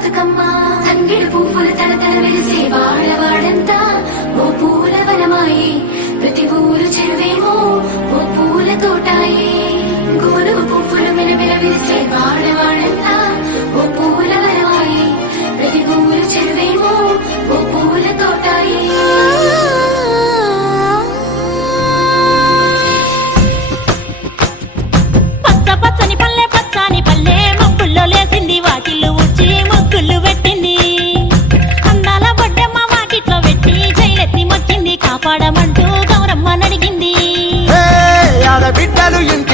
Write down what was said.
బతుకమ్మ తంగిడు పువ్వులు తలతల వెలిసే వాడవాడంతా. ఓ పూల వనమాయి ప్రతి ఊరు చెరువేమో ఓ పూల తోటాయే.